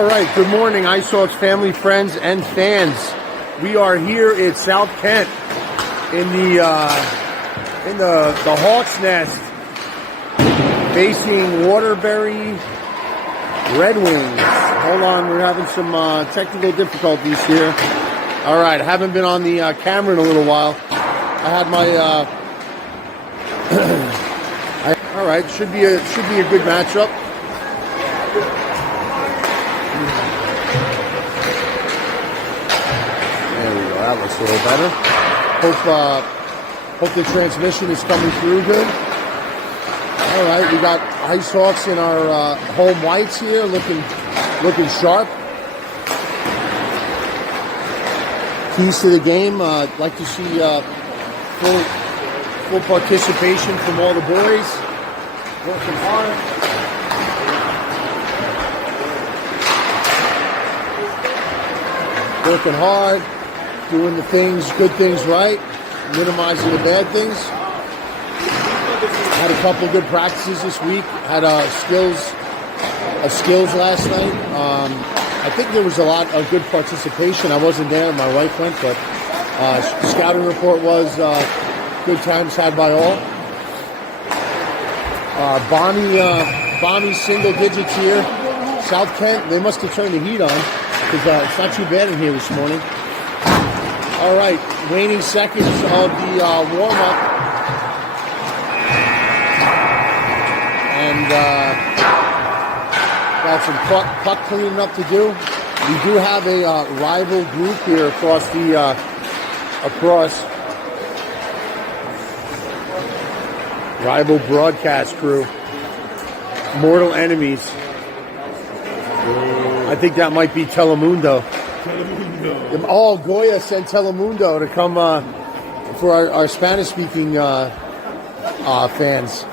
All right, good morning, Icehawks family, friends, and fans. We are here at South Kent in the Hawks Nest, facing Waterbury Red Wings. Hold on, we're having some technical difficulties here. All right, I haven't been on the camera in a little while. I had my all right, should be a good matchup. That looks a little better. Hope the transmission is coming through good. All right, we got Icehawks in our home whites here, looking sharp. Keys to the game. Like to see full participation from all the boys. Working hard. Working hard. Doing the good things right, minimizing the bad things. Had a couple good practices this week. Had skills last night. I think there was a lot of good participation. I wasn't there, my wife went, but scouting report was good times had by all. Bonnie single digits here. South Kent, they must have turned the heat on because it's not too bad in here this morning. All right, waning seconds of the warm-up. And got some puck cleaning up to do. We do have a rival group here across rival broadcast crew. Mortal enemies. I think that might be Telemundo. Oh, Goya sent Telemundo to come for our Spanish-speaking fans.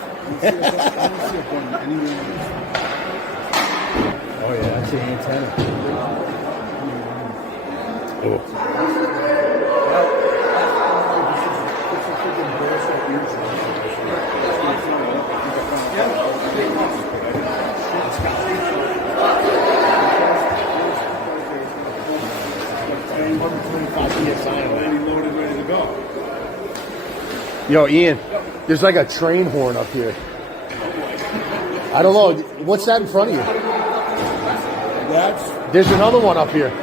Oh, yeah, that's the antenna. Oh. Yo, Ian, there's like a train horn up here. I don't know. What's that in front of you? There's another one up here. So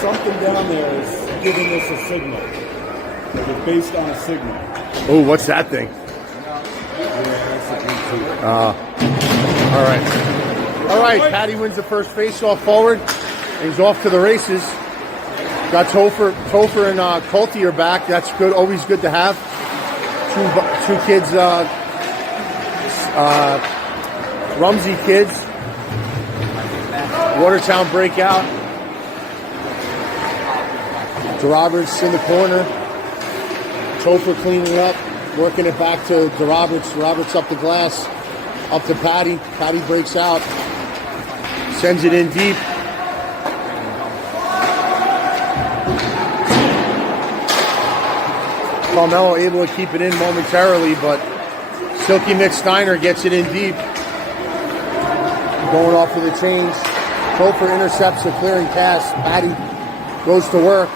something down there is giving us a signal. Like it's based on a signal. Oh, what's that thing? All right. Patty wins the first face-off forward. And he's off to the races. Got Topher and Colty are back. That's good. Always good to have. Two kids, Rumsey kids. Watertown breakout. DeRoberts in the corner. Topher cleaning up, working it back to DeRoberts. Roberts up the glass, up to Patty. Patty breaks out, sends it in deep. Carmelo able to keep it in momentarily, but Silky Mick Steiner gets it in deep. Going off for the change. Topher intercepts the clearing pass. Patty goes to work.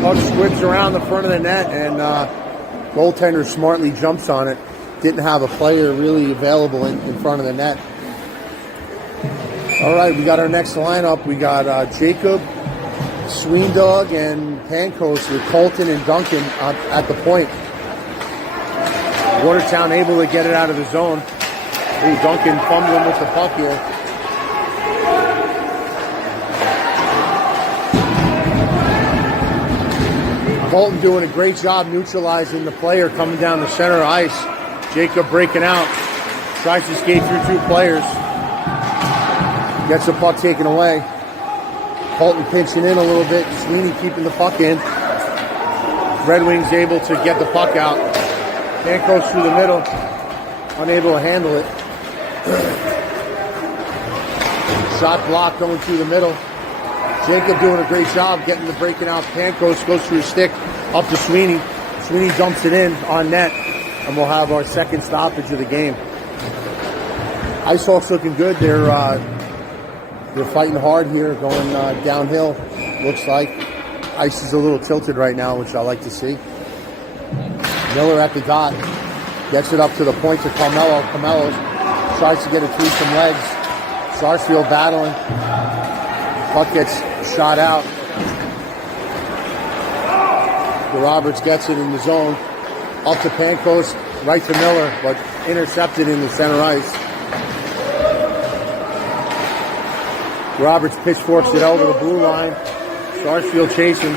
Puck squibs around the front of the net, and goaltender smartly jumps on it. Didn't have a player really available in front of the net. All right, we got our next lineup. We got Jacob, Sweendog, and Pancos with Colton and Duncan at the point. Watertown able to get it out of the zone. Ooh, Duncan fumbling with the puck here. Colton doing a great job neutralizing the player coming down the center of ice. Jacob breaking out. Tries to skate through two players. Gets the puck taken away. Colton pinching in a little bit. Sweeney keeping the puck in. Red Wings able to get the puck out. Pancos through the middle. Unable to handle it. Shot block going through the middle. Jacob doing a great job getting the breaking out. Pancos goes through his stick up to Sweeney. Sweeney dumps it in on net. and we'll have our second stoppage of the game. Icehawks looking good. They're fighting hard here, going downhill. Looks like ice is a little tilted right now, which I like to see. Miller at the dot, gets it up to the point to Carmelo. Carmelo tries to get it through some legs. Sarsfield battling. Puck gets shot out. Roberts gets it in the zone. Up to Pankos, right to Miller, but intercepted in the center ice. Roberts pitchforks it over the blue line. Sarsfield chasing.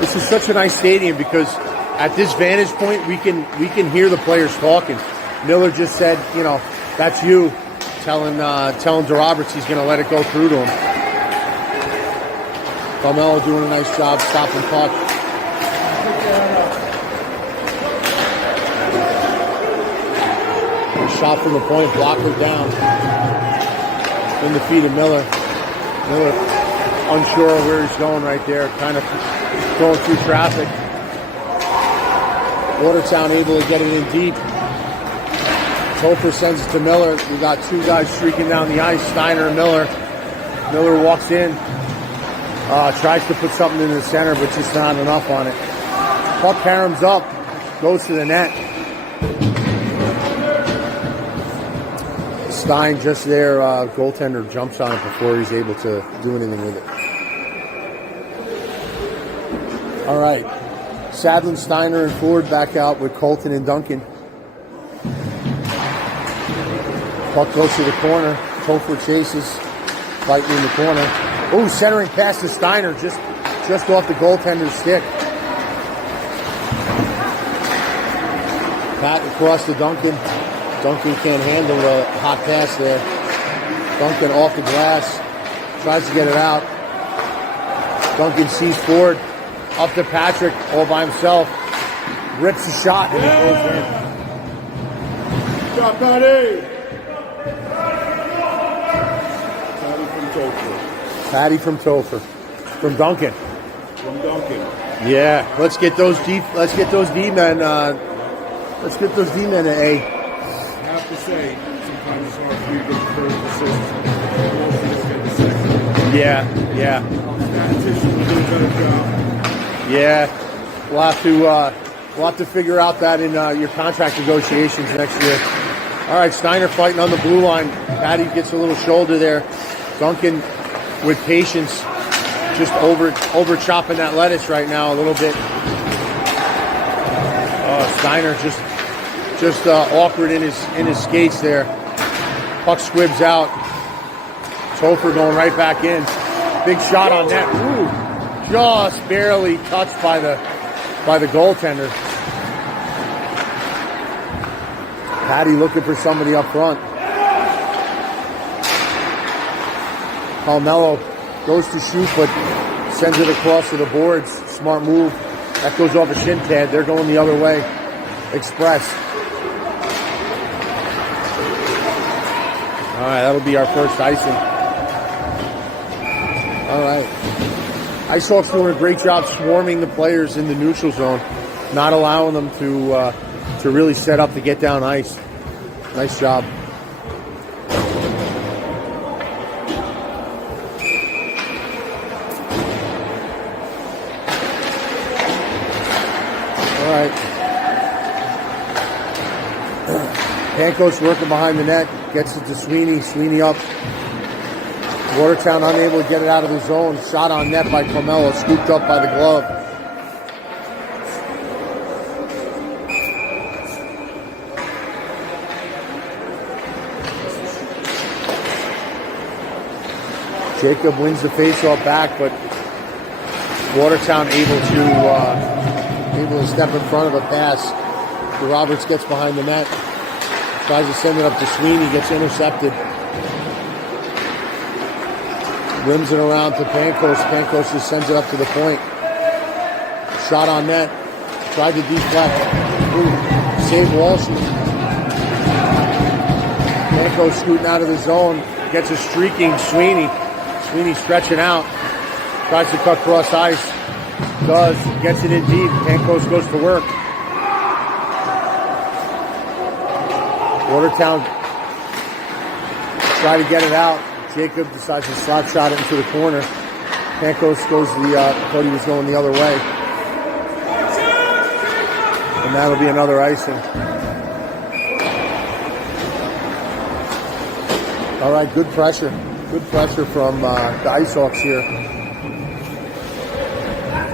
This is such a nice stadium because at this vantage point we can hear the players talking. Miller just said, you know, that's you, telling Roberts he's going to let it go through to him. Carmelo doing a nice job stopping puck. Shot from the point, blocker down. In the feet of Miller. Miller unsure of where he's going right there, kind of going through traffic. Watertown able to get it in deep. Topher sends it to Miller. We got two guys streaking down the ice, Steiner and Miller. Miller walks in. Tries to put something in the center, but just not enough on it. Puck caroms up, goes to the net. Stein just there, goaltender jumps on it before he's able to do anything with it. All right, Sadlin, Steiner, and Ford back out with Colton and Duncan. Puck goes to the corner. Topher chases, fighting in the corner. Oh, centering pass to Steiner, just off the goaltender's stick. Pat across to Duncan. Duncan can't handle the hot pass there. Duncan off the glass, tries to get it out. Duncan sees Ford, up to Patrick, all by himself. Rips a shot and it goes in. Shot, Patty! Patty from Topher. Patty from Topher. From Duncan. From Duncan. Yeah, let's get those D men. Let's get those D men at A. I have to say, sometimes it's hard for you to get the first assist. Yeah. Statistician will do a better job. Yeah, we'll have to figure out that in your contract negotiations next year. All right, Steiner fighting on the blue line. Patty gets a little shoulder there. Duncan with patience, just over chopping that lettuce right now a little bit. Steiner just awkward in his skates there. Puck squibs out. Topher going right back in. Big shot on net. Ooh, just barely touched by the goaltender. Patty looking for somebody up front. Carmelo goes to shoot, but sends it across to the boards. Smart move. That goes off a shin pad. They're going the other way. Express. All right, that'll be our first icing. All right. Icehawks doing a great job swarming the players in the neutral zone, not allowing them to really set up to get down ice. Nice job. All right. Pankos working behind the net, gets it to Sweeney. Sweeney up. Watertown unable to get it out of the zone. Shot on net by Carmelo, scooped up by the glove. Jacob wins the faceoff back, but Watertown able to step in front of a pass. Roberts gets behind the net, tries to send it up to Sweeney, gets intercepted. Rims it around to Pankos. Pankos just sends it up to the point. Shot on net. Tried to deflect. Ooh, save Walsh. Pankos scooting out of the zone. Gets a streaking Sweeney. Sweeney stretching out. Tries to cut cross ice. does. Gets it in deep. Pankos goes to work. Watertown try to get it out. Jacob decides to slap shot it into the corner. Pankos goes thought he was going the other way. And that'll be another icing. All right, good pressure. Good pressure from the Icehawks here.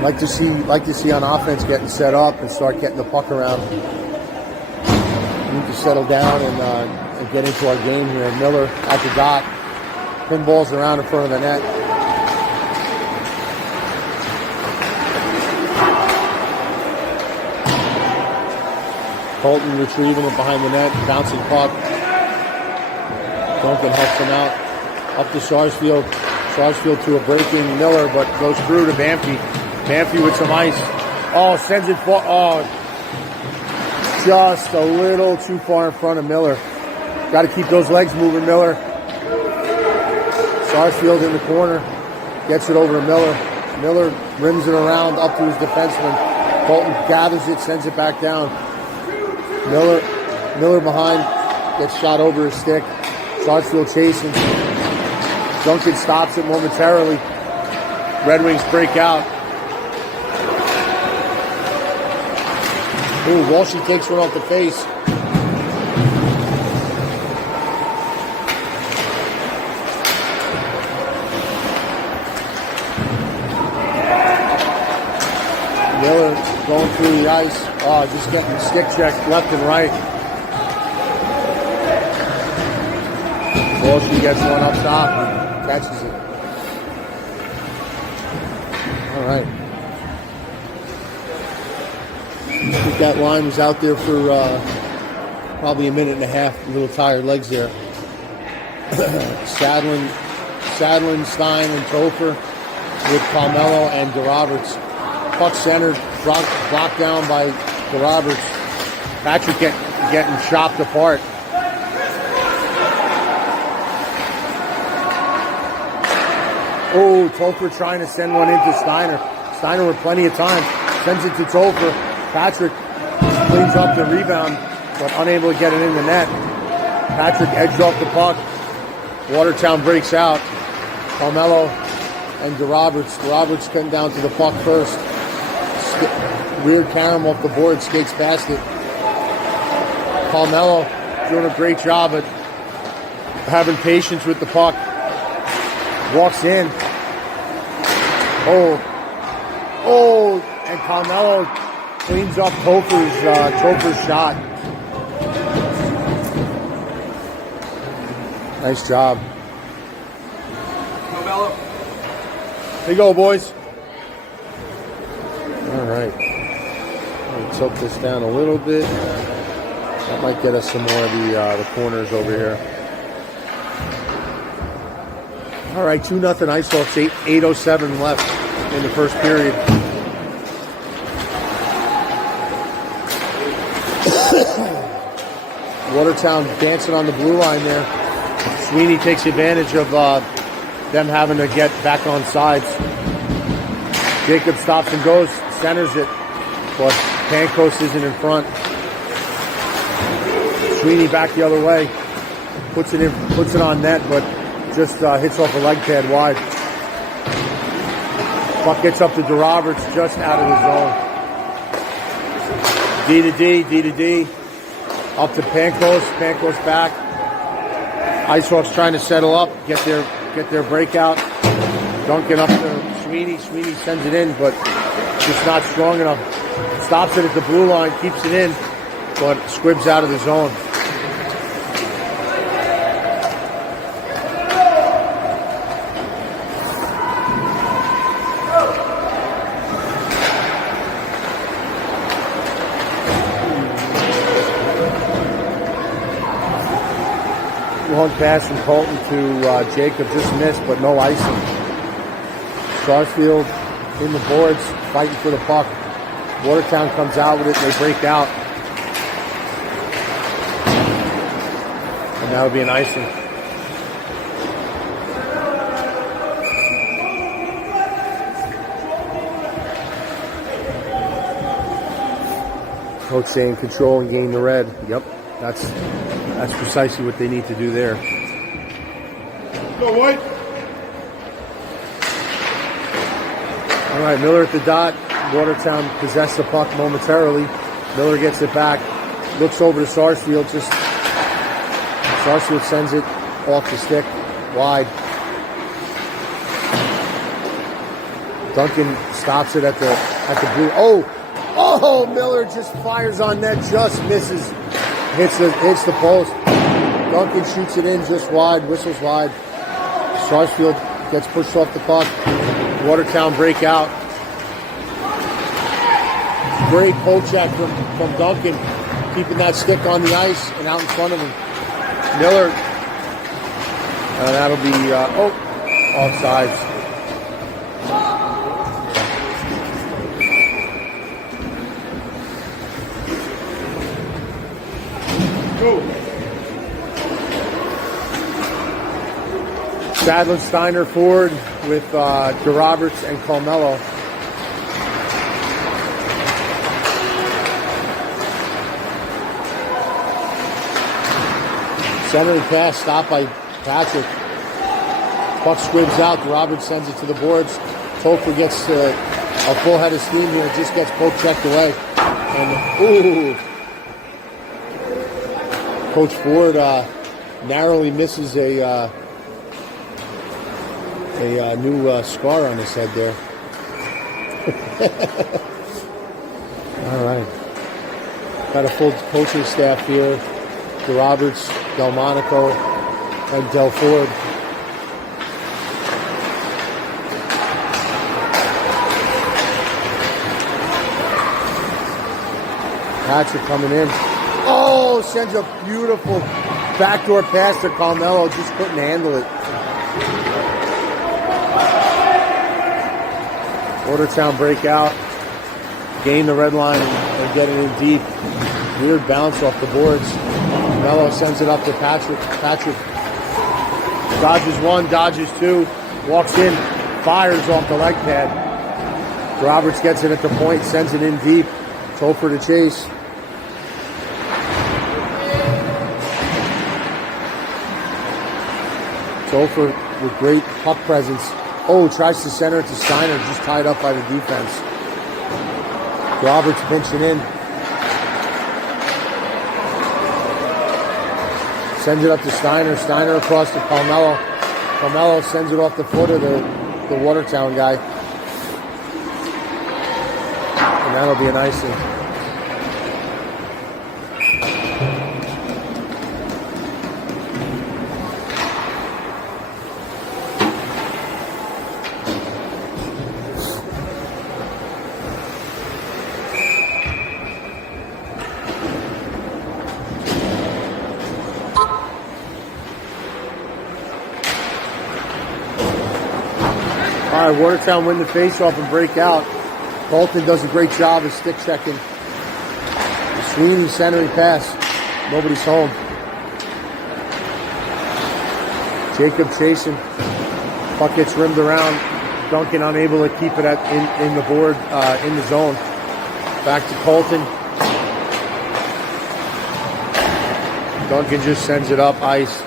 Like to see on offense getting set up and start getting the puck around. We need to settle down and get into our game here. Miller at the dot. Pinballs around in front of the net. Colton retrieving it behind the net. Bouncing puck. Duncan helps him out. Up to Sarsfield. Sarsfield to a breaking Miller, but goes through to Bamfy. Bamfy with some ice. Oh, sends it for. Oh, just a little too far in front of Miller. Got to keep those legs moving, Miller. Sarsfield in the corner. Gets it over to Miller. Miller rims it around up to his defenseman. Colton gathers it, sends it back down. Miller behind. Gets shot over his stick. Sarsfield chasing. Duncan stops it momentarily. Red Wings break out. Ooh, Walshy takes one off the face. Miller going through the ice. Oh, just getting stick checked left and right. Walshy gets one up top and catches it. All right. I think that line was out there for probably a minute and a half. A little tired legs there. Sadlin, Stein, and Topher with Palmello and DeRoberts. Puck centered, blocked down by DeRoberts. Patrick getting chopped apart. Oh, Topher trying to send one into Steiner. Steiner with plenty of time. Sends it to Topher. Patrick cleans up the rebound, but unable to get it in the net. Patrick edged off the puck. Watertown breaks out. Palmello and DeRoberts. DeRoberts cutting down to the puck first. Weird carom off the board, skates past it. Palmello doing a great job at having patience with the puck. Walks in. Oh, and Palmello cleans up Topher's shot. Nice job. Palmello. Here you go, boys. All right. Let's tilt this down a little bit. That might get us some more of the corners over here. All right, 2-0 Icehawks, 8:07 left in the first period. Watertown dancing on the blue line there. Sweeney takes advantage of them having to get back on sides. Jacob stops and goes, centers it, but Pankos isn't in front. Sweeney back the other way, puts it on net, but just hits off a leg pad wide. Puck gets up to DeRoberts, just out of his zone. D to D. Up to Pankos. Pankos back. Icehawks trying to settle up, get their breakout. Duncan up to Sweeney. Sweeney sends it in, but just not strong enough. Stops it at the blue line, keeps it in, but squibs out of the zone. Long pass from Colton to Jacob, just missed, but no icing. Sarsfield in the boards, fighting for the puck. Watertown comes out with it, and they break out. And that'll be an icing. Coach saying control and gain the red. Yep, that's precisely what they need to do there. Go White. All right, Miller at the dot. Watertown possessed the puck momentarily. Miller gets it back. Looks over to Sarsfield. Sarsfield sends it off the stick, wide. Duncan stops it at the blue. Oh! Miller just fires on net, just misses. Hits the post. Duncan shoots it in just wide, whistles wide. Sarsfield gets pushed off the puck. Watertown break out. Great poke check from Duncan, keeping that stick on the ice and out in front of him. Miller, that'll be, offsides. Go. Sadler, Steiner forward with DeRoberts and Carmelo. Centering pass stopped by Patrick. Puck squibs out. DeRoberts sends it to the boards. Topher gets a full head of steam here. Just gets poke checked away. And Coach Ford narrowly misses a new scar on his head there. All right. Got a full coaching staff here. DeRoberts, Delmonico, and Del Ford. Patrick coming in. Oh, sends a beautiful backdoor pass to Carmelo. Just couldn't handle it. Watertown break out. Gain the red line and get it in deep. Weird bounce off the boards. Mello sends it up to Patrick. Patrick dodges one, dodges two, walks in, fires off the leg pad. Roberts gets it at the point, sends it in deep. Topher to chase. Topher with great puck presence. Oh, tries to center it to Steiner, just tied up by the defense. Roberts pinching in. Sends it up to Steiner. Steiner across to Carmelo. Carmelo sends it off the foot of the Watertown guy. And that'll be an icing. All right, Watertown win the faceoff and break out. Colton does a great job of stick checking. Sweeney centering pass. Nobody's home. Jacob chasing. Puck gets rimmed around. Duncan unable to keep it in the board, in the zone. Back to Colton. Duncan just sends it up ice.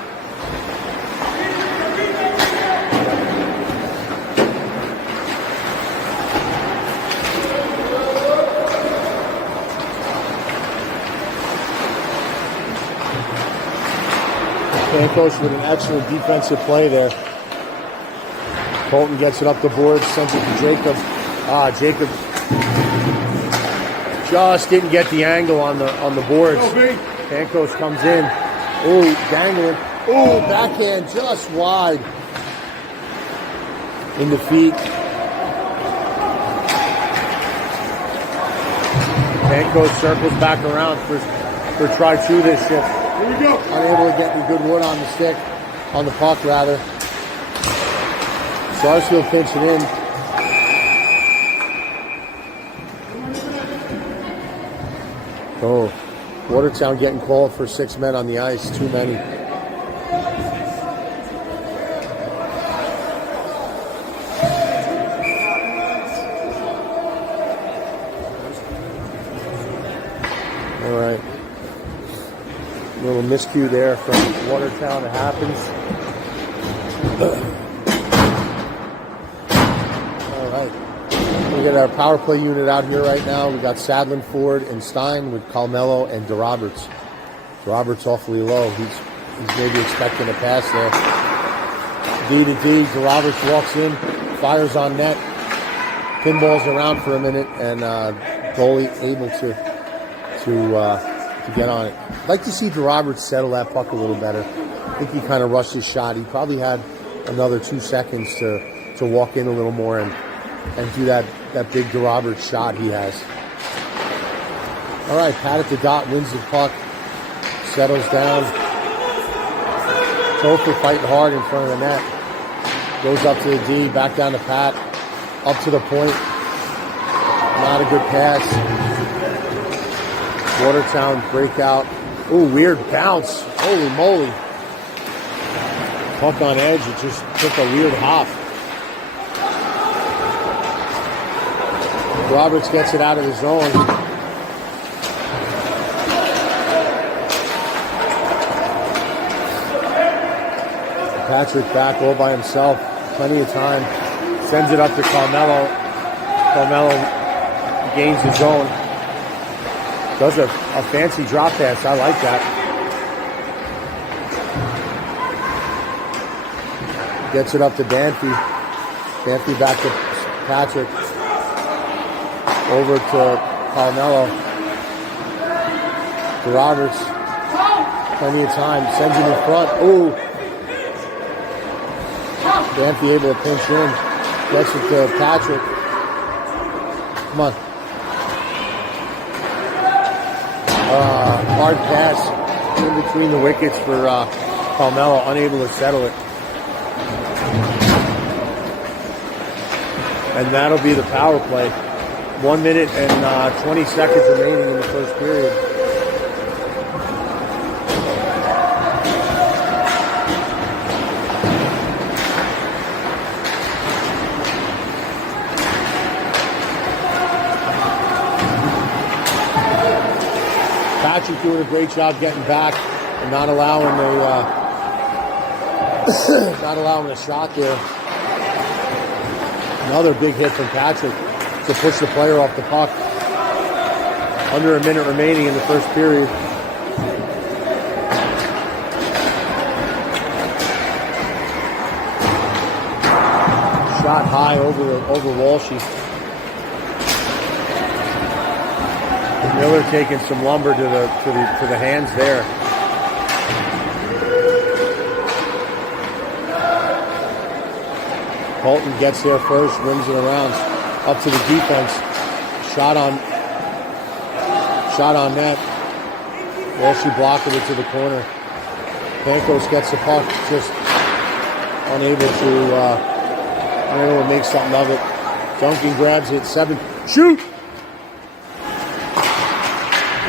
Campos with an excellent defensive play there. Colton gets it up the board, sends it to Jacob. Jacob just didn't get the angle on the boards. Campos comes in. Oh, dangling. Oh, backhand just wide. In the feet. Campos circles back around for try two this shift. Here we go. Unable to get any good wood on the stick, on the puck rather. Sarsfield pinching in. Oh, Watertown getting called for 6 men on the ice, too many. Little miscue there from Watertown. It happens. All right. We got our power play unit out here right now. We got Sadlin, Ford, and Stein with Carmelo and DeRoberts. DeRoberts awfully low. He's maybe expecting a pass there. D to D. DeRoberts walks in, fires on net, pinballs around for a minute, and goalie able to get on it. I'd like to see DeRoberts settle that puck a little better. I think he kind of rushed his shot. He probably had another 2 seconds to walk in a little more and do that big DeRoberts shot he has. All right, Pat at the dot wins the puck, settles down. Topher fighting hard in front of the net. Goes up to the D, back down to Pat, up to the point. Not a good pass. Watertown breakout. Ooh, weird bounce. Holy moly. Puck on edge. It just took a weird hop. Roberts gets it out of the zone. Patrick back all by himself. Plenty of time. Sends it up to Carmelo. Carmelo gains the zone. Does a fancy drop pass. I like that. Gets it up to Banffy. Banffy back to Patrick. Over to Carmelo. To Roberts. Plenty of time. Sends him in front. Ooh. Banffy able to pinch in. Gets it to Patrick. Come on. Hard pass in between the wickets for Carmelo, unable to settle it. And that'll be the power play. 1 minute and 20 seconds remaining in the first period. Patrick doing a great job getting back and not allowing the shot there. Another big hit from Patrick to push the player off the puck. Under a minute remaining in the first period. Shot high over Walshy. Miller taking some lumber to the hands there. Colton gets there first, wins it around, up to the defense. Shot on net. Walshy blocking it to the corner. Pankos gets the puck, just unable to make something of it. Duncan grabs it, 7. Shoot!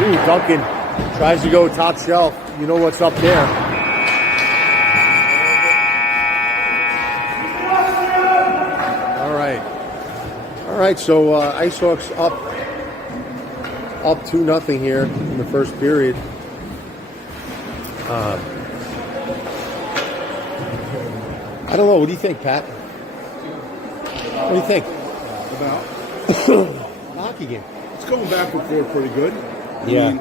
Ooh, Duncan tries to go top shelf. You know what's up there. All right. So Icehawks up 2-0 here in the first period. I don't know. What do you think, Pat? What do you think About? the hockey game? It's going back and forth pretty good. I mean,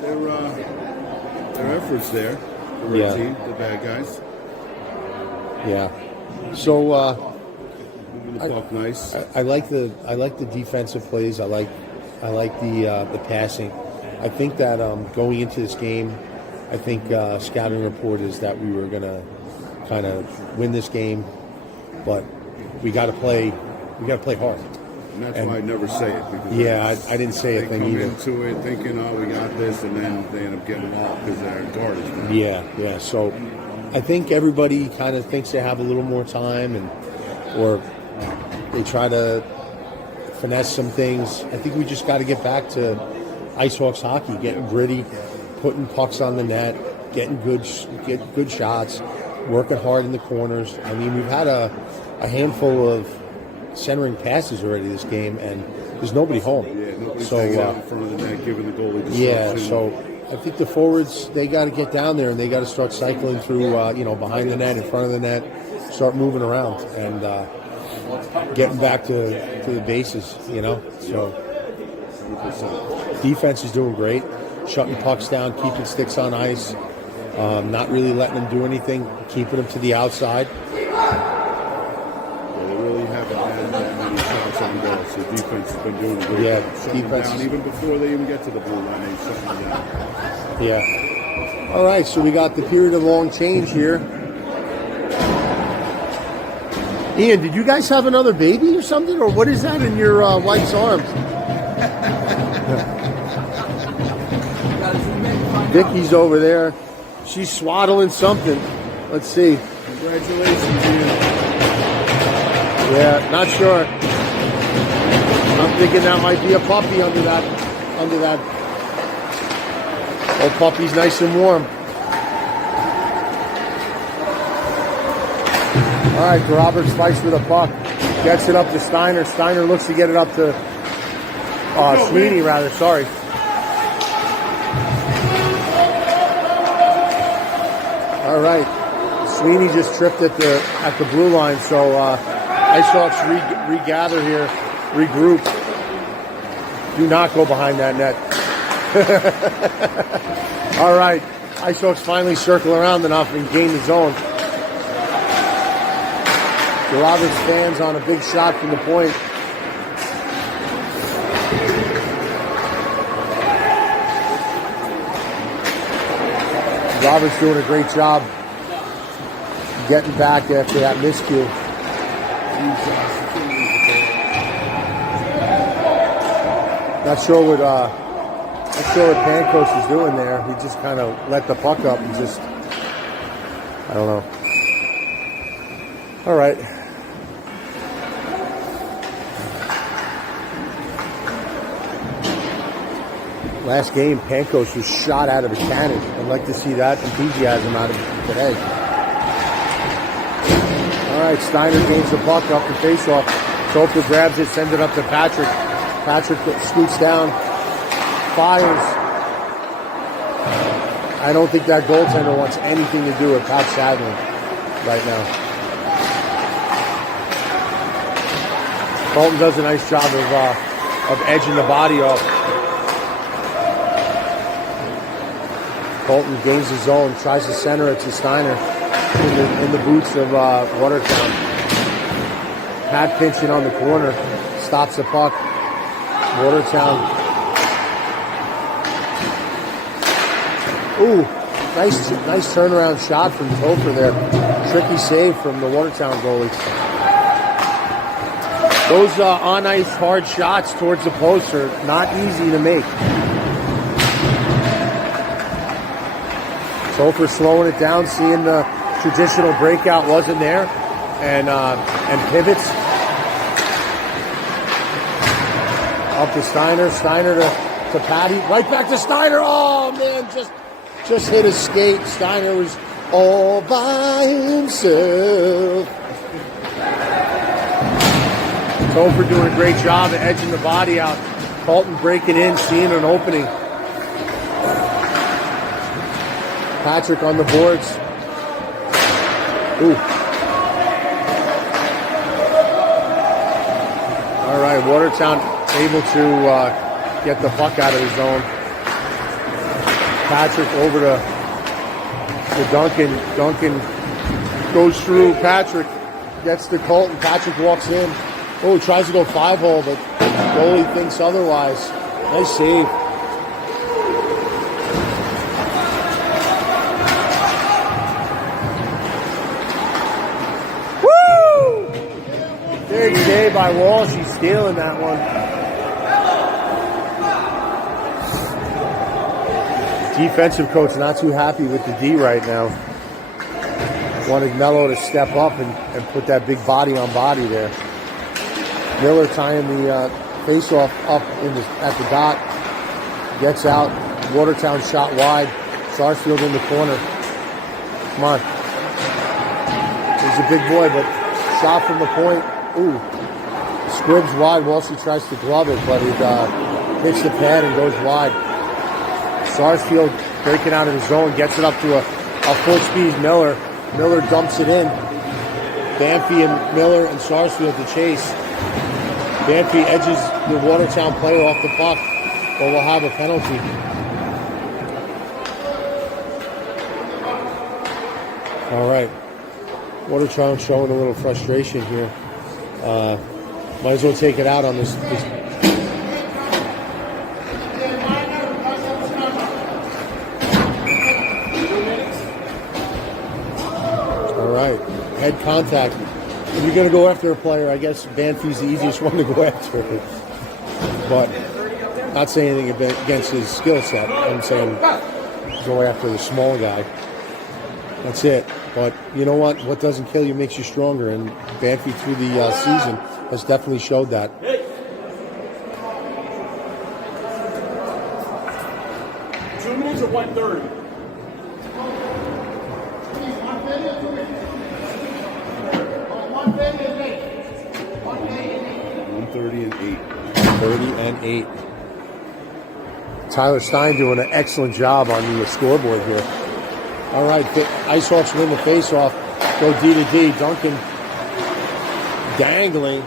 their efforts there, the red team, the bad guys. Yeah. So Moving the puck nice. I like the defensive plays. I like the passing. I think that going into this game, I think scouting report is that we were gonna kind of win this game, but we got to play hard. And that's why I never say it. Because I didn't say a thing either. They come into it thinking, oh, we got this, and then they end up getting off because their guard is down. Yeah. So I think everybody kind of thinks they have a little more time, or they try to finesse some things. I think we just got to get back to Icehawks hockey, getting gritty, putting pucks on the net, getting good shots, working hard in the corners. I mean, we've had a handful of centering passes already this game, and there's nobody home. Yeah, nobody's so hanging out in front of the net, giving the goalie the so I think the forwards, they got to get down there and they got to start cycling through, behind the net, in front of the net, start moving around and getting back to the bases, So defense is doing great, shutting pucks down, keeping sticks on ice, not really letting them do anything, keeping them to the outside. They really haven't had that many shots on goal, so defense has been doing a great job. Shutting defense down, even before they even get to the blue line, they shut them down. Yeah. All right, so we got the period of long change here. Ian, did you guys have another baby or something? Or what is that in your wife's arms? Vicky's over there. She's swaddling something. Let's see. Congratulations, Ian. Yeah, not sure. I'm thinking that might be a puppy under that. Oh, puppy's nice and warm. All right, Roberts fights with a puck. Gets it up to Steiner. Steiner looks to get it up to Sweeney, rather. Sorry. All right. Sweeney just tripped at the blue line, so Icehawks regather here, regroup. Do not go behind that net. All right. Icehawks finally circle around enough and gain the zone. The Roberts fans on a big shot from the point. Roberts doing a great job getting back after that miscue. Not sure what Pankos is doing there. He just kind of let the puck up and just, I don't know. All right. Last game, Pankos was shot out of a cannon. I'd like to see that enthusiasm out of him today. All right, Steiner gains the puck off the faceoff. Soper grabs it, sends it up to Patrick. Patrick scoots down, fires. I don't think that goaltender wants anything to do with Pat Shadlin right now. Colton does a nice job of edging the body off. Colton gains the zone, tries to center it to Steiner in the boots of Watertown. Pat pinching on the corner, stops the puck. Watertown. Ooh, nice turnaround shot from Topher there. Tricky save from the Watertown goalie. Those on-ice hard shots towards the post are not easy to make. Topher slowing it down, seeing the traditional breakout wasn't there, and pivots. Up to Steiner. Steiner to Patty. Right back to Steiner. Oh, man, just hit his skate. Steiner was all by himself. Topher doing a great job of edging the body out. Colton breaking in, seeing an opening. Patrick on the boards. Ooh. All right, Watertown able to get the puck out of the zone. Patrick over to Duncan. Duncan goes through. Patrick gets to Colton. Patrick walks in. Oh, tries to go 5-hole, but goalie thinks otherwise. Nice save. Woo! Big save by Walsh. He's stealing that one. Defensive coach not too happy with the D right now. Wanted Mello to step up and put that big body on body there. Miller tying the face-off up at the dot. Gets out. Watertown shot wide. Sarsfield in the corner. Come on. He's a big boy, but shot from the point. Ooh. Squibs wide. Walshy tries to glove it, but it hits the pad and goes wide. Sarsfield breaking out of the zone, gets it up to a full speed Miller. Miller dumps it in. Banfi and Miller and Sarsfield to chase. Banfi edges the Watertown player off the puck, but will have a penalty. All right. Watertown showing a little frustration here. Might as well take it out on this. All right. Head contact. If you're going to go after a player, I guess Banfi's the easiest one to go after. But not saying anything against his skill set. I'm saying go after the small guy. That's it. But you know what? What doesn't kill you makes you stronger. And Banfi through the season has definitely showed that. 2 minutes or 1:30? 1:30 and 8. 30 and 8. Tyler Stein doing an excellent job on the scoreboard here. All right, Icehawks win the faceoff. Go D to D. Duncan dangling,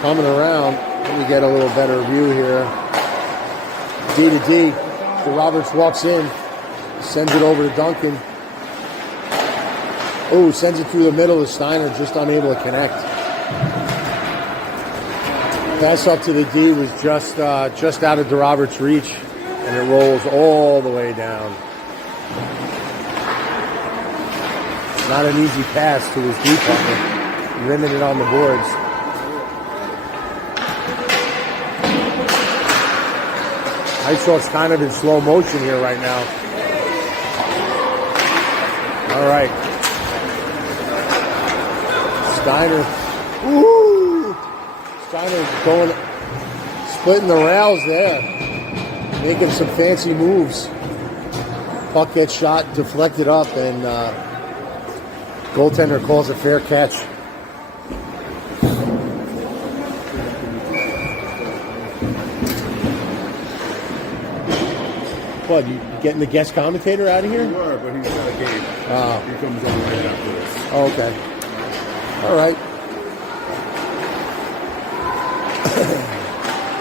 coming around. Let me get a little better view here. D to D. Roberts walks in, sends it over to Duncan. Oh, sends it through the middle of Steiner, just unable to connect. Pass up to the D was just out of DeRoberts' reach, and it rolls all the way down. Not an easy pass to his D partner. Limited on the boards. Icehawks kind of in slow motion here right now. All right. Steiner. Ooh! Steiner going, splitting the rails there. Making some fancy moves. Puck gets shot, deflected up, and goaltender calls a fair catch. What, you getting the guest commentator out of here? We were, but he's got a game. He comes over right after this. Oh, okay. All right.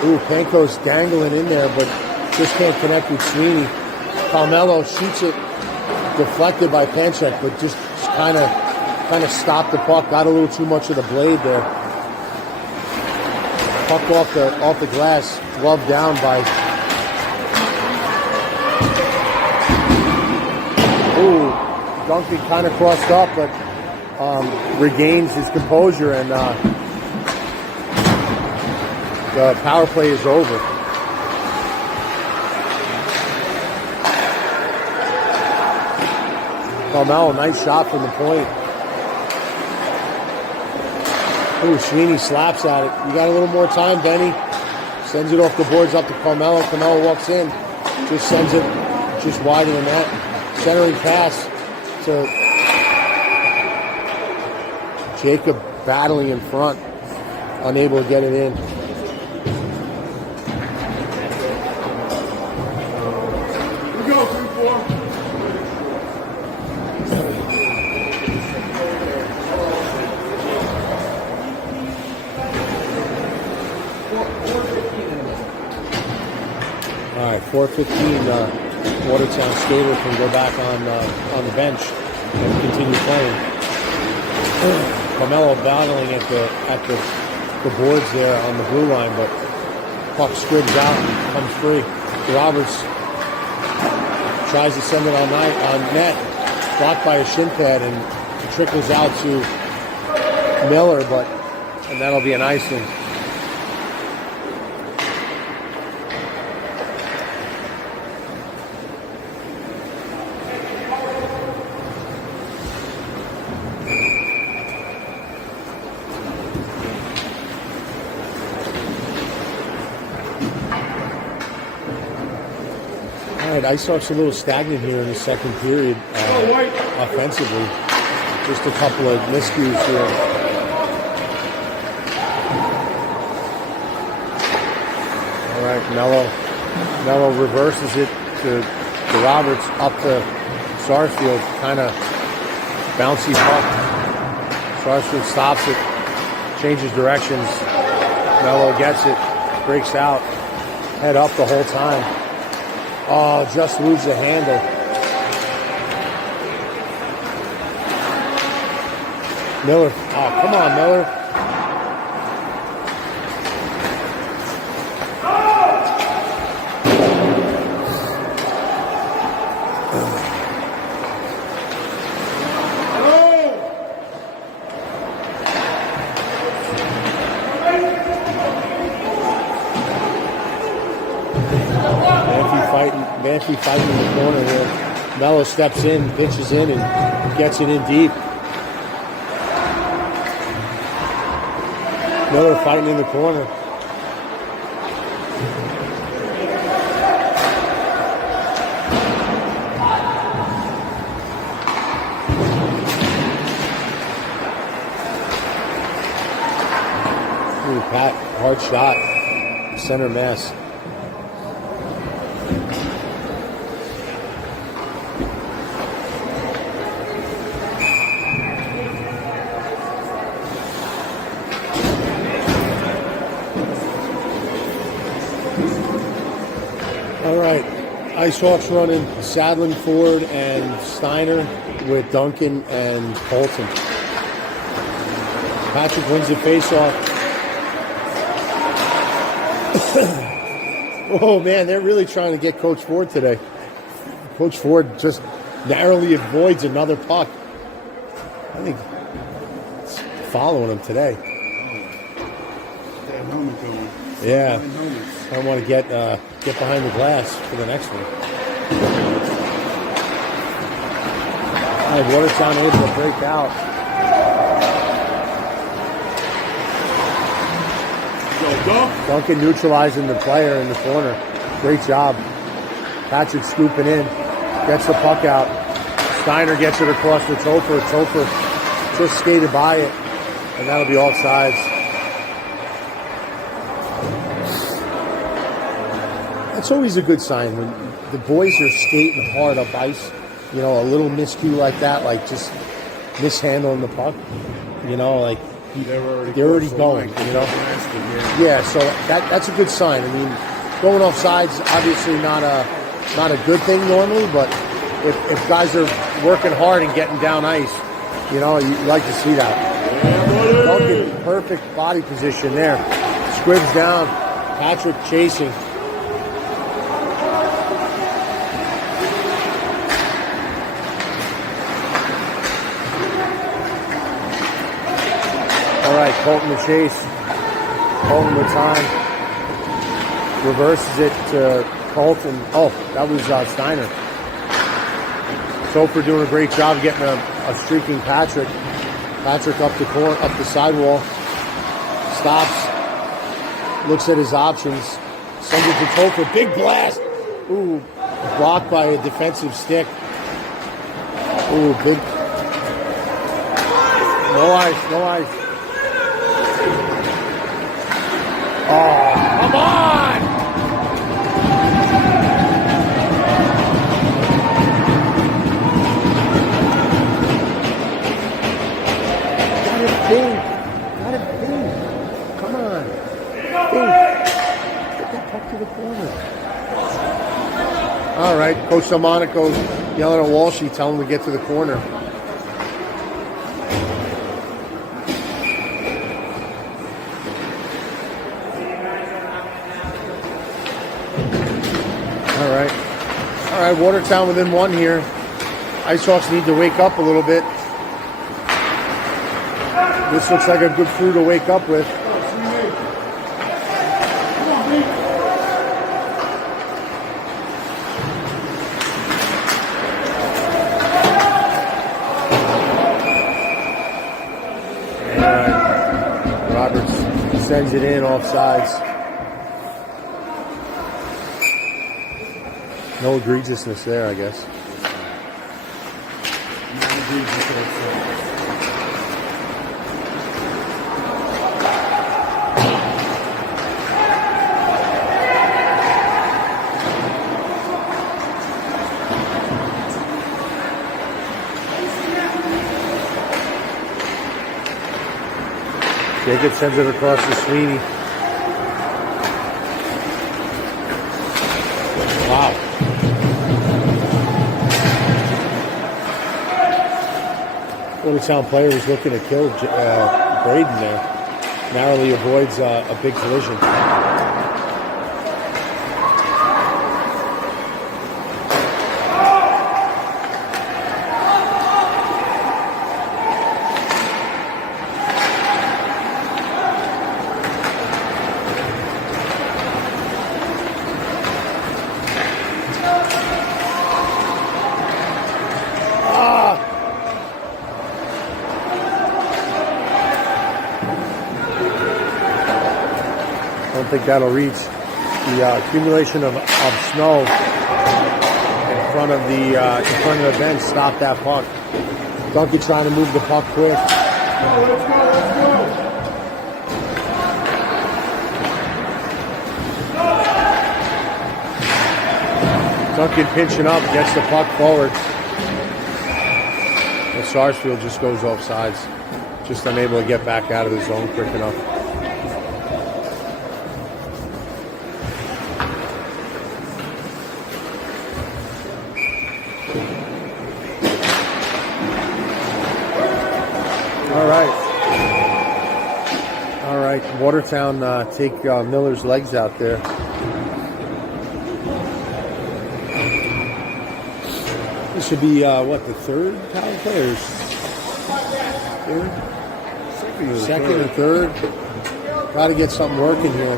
Ooh, Panko's dangling in there, but just can't connect with Sweeney. Palmello shoots it, deflected by Panchek, but just kind of stopped the puck. Got a little too much of the blade there. Puck off the glass, glove down by. Ooh, Duncan kind of crossed up, but regains his composure, and the power play is over. Palmello, nice shot from the point. Ooh, Sweeney slaps at it. You got a little more time, Benny. Sends it off the boards up to Palmello. Palmello walks in. Just sends it just wider than that. Centering pass to Jacob battling in front. Unable to get it in. We go, 3-4. All right, 4:15. Watertown skater can go back on the bench and continue playing. Palmello battling at the boards there on the blue line, but puck squibs out and comes free. Roberts tries to send it on net, blocked by a shin pad, and it trickles out to Miller, and that'll be an icing. All right, Icehawks a little stagnant here in the second period offensively. Just a couple of miscues here. All right, Mello reverses it, to Roberts, up to Sarsfield, kind of bouncy puck. Sarsfield stops it, changes directions. Mello gets it, breaks out, head up the whole time. Oh, just lose the handle. Miller, oh, come on, Miller. Manfey fighting in the corner here. Mello steps in, pitches in, and gets it in deep. Miller fighting in the corner. Ooh, Pat, hard shot. Center mass. All right, Icehawks running Sadlin, Ford, and Steiner with Duncan and Colton. Patrick wins the faceoff. Oh man, they're really trying to get Coach Ford today. Coach Ford just narrowly avoids another puck. I think it's following him today. That helmet going. Yeah. I want to get behind the glass for the next one. All right, Watertown able to break out. Duncan neutralizing the player in the corner. Great job. Patrick scooping in. Gets the puck out. Steiner gets it across to Topher. Topher just skated by it. And that'll be offsides. It's always a good sign when the boys are skating hard up ice. You know, a little miscue like that, like just mishandling the puck. You know, like they're already going. You know, yeah. So that's a good sign. I mean, going off sides obviously not a good thing normally, but if guys are working hard and getting down ice, you know, you like to see that. Duncan, perfect body position there. Squibs down. Patrick chasing. All right, Colton the chase. Colton with time. Reverses it to Colton. Oh, that was Steiner. Topher doing a great job getting a streaking Patrick. Patrick up the sidewall. Stops. Looks at his options. Sends it to Topher. Big blast. Ooh, blocked by a defensive stick. Ooh, big. No ice, no ice. Oh, come on! Got it think. Come on. Think. Get that puck to the corner. All right, Coach Delmonico's yelling at Walshy, telling him to get to the corner. All right, Watertown within one here. Icehawks need to wake up a little bit. This looks like a good crew to wake up with. All right, Roberts sends it in offsides. No egregiousness there, I guess. Jacob sends it across to Sweeney. Wow. Watertown player was looking to kill Braden there. Narrowly avoids a big collision. I don't think that'll reach. The accumulation of snow in front of the bench stopped that puck. Duncan trying to move the puck quick. Let's go. Duncan pinching up, gets the puck forward. And Sarsfield just goes off sides. Just unable to get back out of the zone quick enough. All right, Watertown take Miller's legs out there. This should be, what, the third power players? Third? Second or third? Got to get something working here.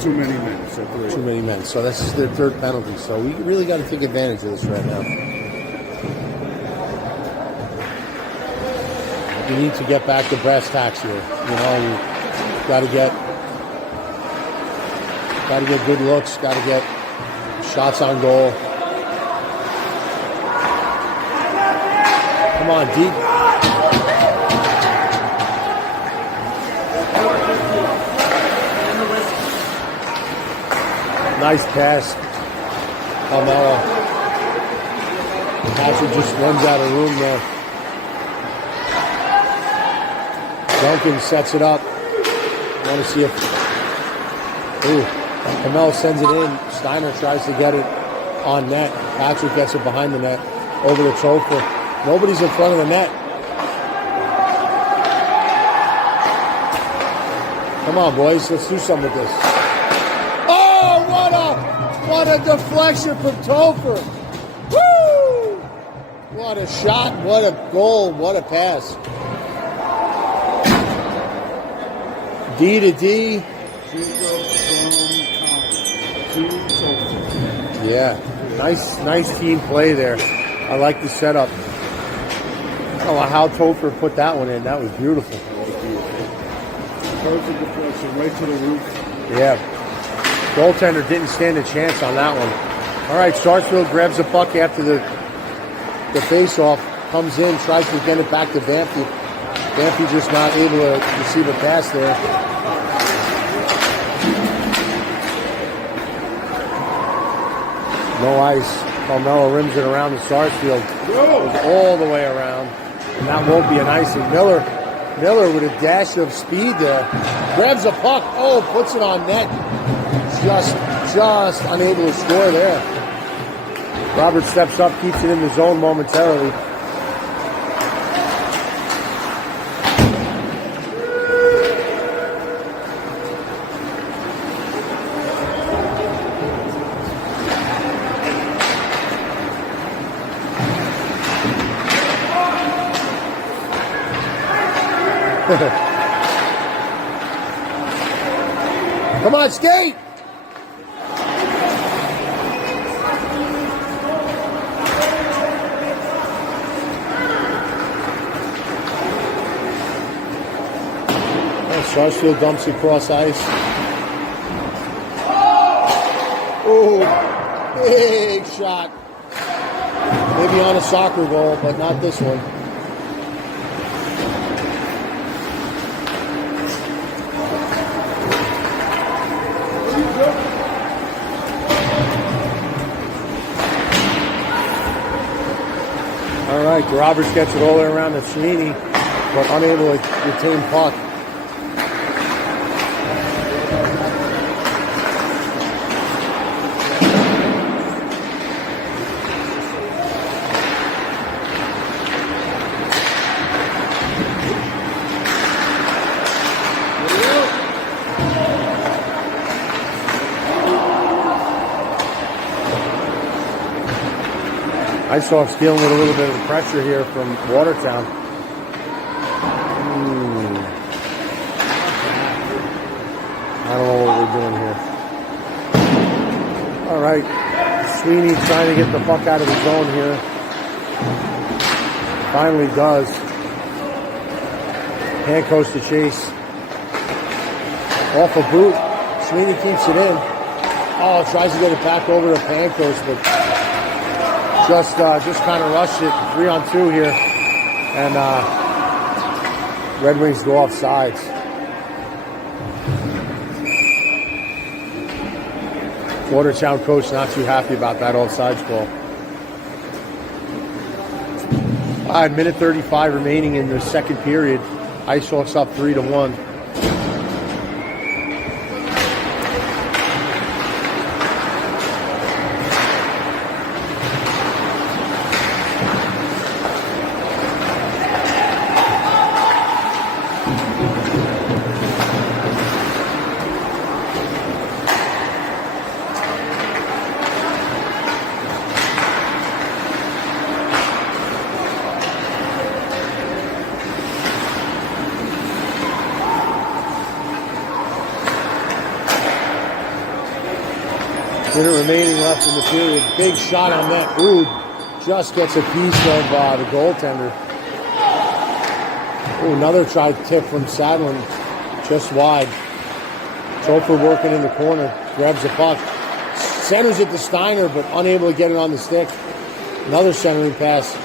Too many men. So too many men. So this is their third penalty. So we really got to take advantage of this right now. You need to get back to brass tacks here. You know, you got to get good looks. Got to get shots on goal. Come on, deep. Nice pass. Carmelo. Patrick just runs out of room there. Duncan sets it up. Want to see if... Ooh. Carmelo sends it in. Steiner tries to get it on net. Patrick gets it behind the net. Over the Topher. Nobody's in front of the net. Come on, boys. Let's do something with this. Oh, what a deflection from Topher. Woo! What a shot. What a goal. What a pass. D to D. Yeah, nice team play there. I like the setup. I don't know how Topher put that one in. That was beautiful. Perfect deflection, right to the roof. Yeah, goaltender didn't stand a chance on that one. All right, Sarsfield grabs a puck after the face-off, comes in, tries to get it back to Vampy. Vampy just not able to receive a pass there. No ice. Carmelo rims it around the Sarsfield. Goes all the way around. And that won't be an icing. Miller with a dash of speed there. Grabs a puck. Oh, puts it on net. Just unable to score there. Robert steps up, keeps it in the zone momentarily. Come on, skate! Sarsfield dumps across ice. Oh, big shot. Maybe on a soccer goal, but not this one. All right, Roberts gets it all the way around to Sweeney, but unable to retain puck. Icehawks dealing with a little bit of pressure here from Watertown. I don't know what we're doing here. All right, Sweeney trying to get the puck out of the zone here. Finally does. Hand coast to chase. Off a boot. Sweeney keeps it in. Oh, tries to get it back over to Pancos, but just kind of rushed it. 3-on-2 here, and Red Wings go off sides. Watertown coach not too happy about that offsides call. All right, minute 35 remaining in the second period. Icehawks up 3-1. Minute remaining left in the period. Big shot on net. Ooh, just gets a piece of the goaltender. Ooh, another try tip from Sadlin, just wide. Topher working in the corner, grabs the puck. Centers it to Steiner, but unable to get it on the stick. Another centering pass.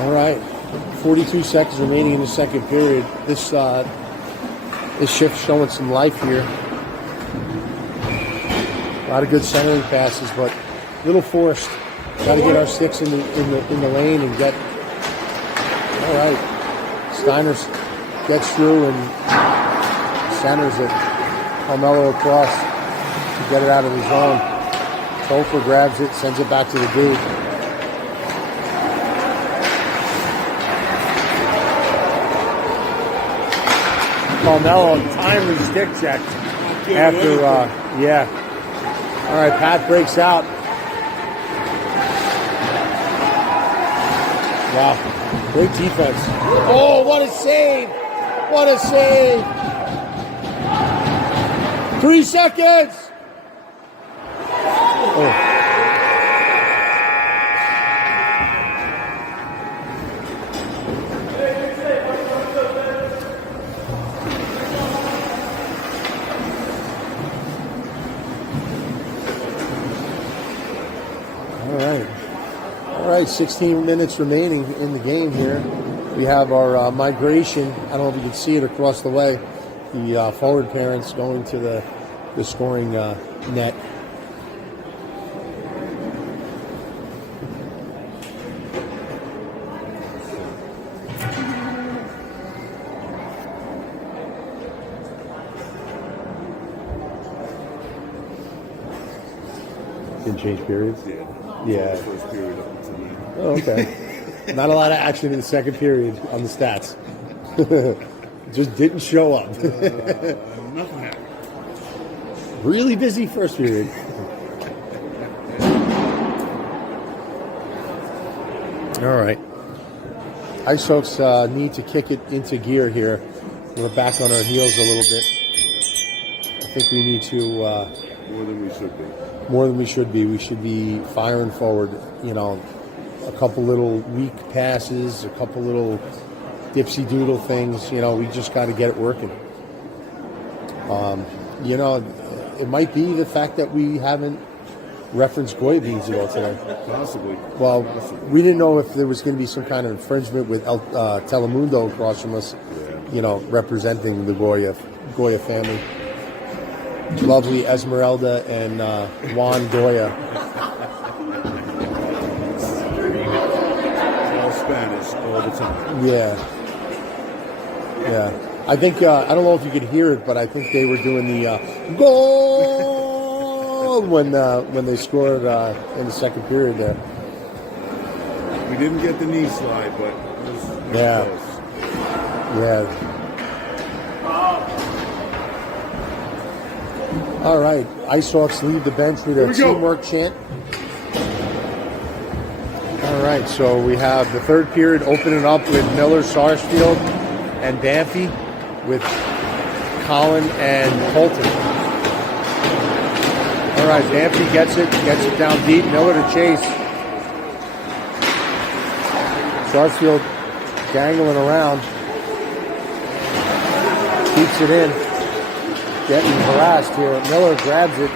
All right. 42 seconds remaining in the second period. This shift showing some life here. A lot of good centering passes, but a little forced. Got to get our sticks in the lane and get. All right, Steiner gets through and centers it. Carmelo across to get it out of the zone. Topher grabs it, sends it back to the dude. Carmelo, timely stick check after, yeah. All right, Pat breaks out. Wow, great defense. Oh, what a save! What a save! 3 seconds! Oh. All right, 16 minutes remaining in the game here. We have our migration. I don't know if you can see it across the way. The forward parents going to the scoring net. Didn't change periods? Yeah. First period up until now. Oh, okay. Not a lot of action in the second period on the stats. Just didn't show up. Nothing happened. Really busy first period. All right. Icehawks need to kick it into gear here. We're back on our heels a little bit. I think we need to... More than we should be. More than we should be. We should be firing forward, you know, a couple little weak passes, a couple little dipsy doodle things, you know, we just got to get it working. You know, it might be the fact that we haven't referenced Goya beans at all today. Possibly. Well, we didn't know if there was going to be some kind of infringement with Telemundo across from us, you know, representing the Goya family. lovely Esmeralda and Juan Goya. All Spanish all the time. Yeah. Yeah. I think, I don't know if you could hear it, but I think they were doing the goal when they scored in the second period there. We didn't get the knee slide, but it was Yeah. close. Yeah. All right. Icehawks leave the bench with a teamwork chant. All right. So we have the third period opening up with Miller, Sarsfield, and Banffy with Colin and Colton. All right. Banffy gets it down deep. Miller to chase. Sarsfield dangling around. Keeps it in. Getting harassed here. Miller grabs it.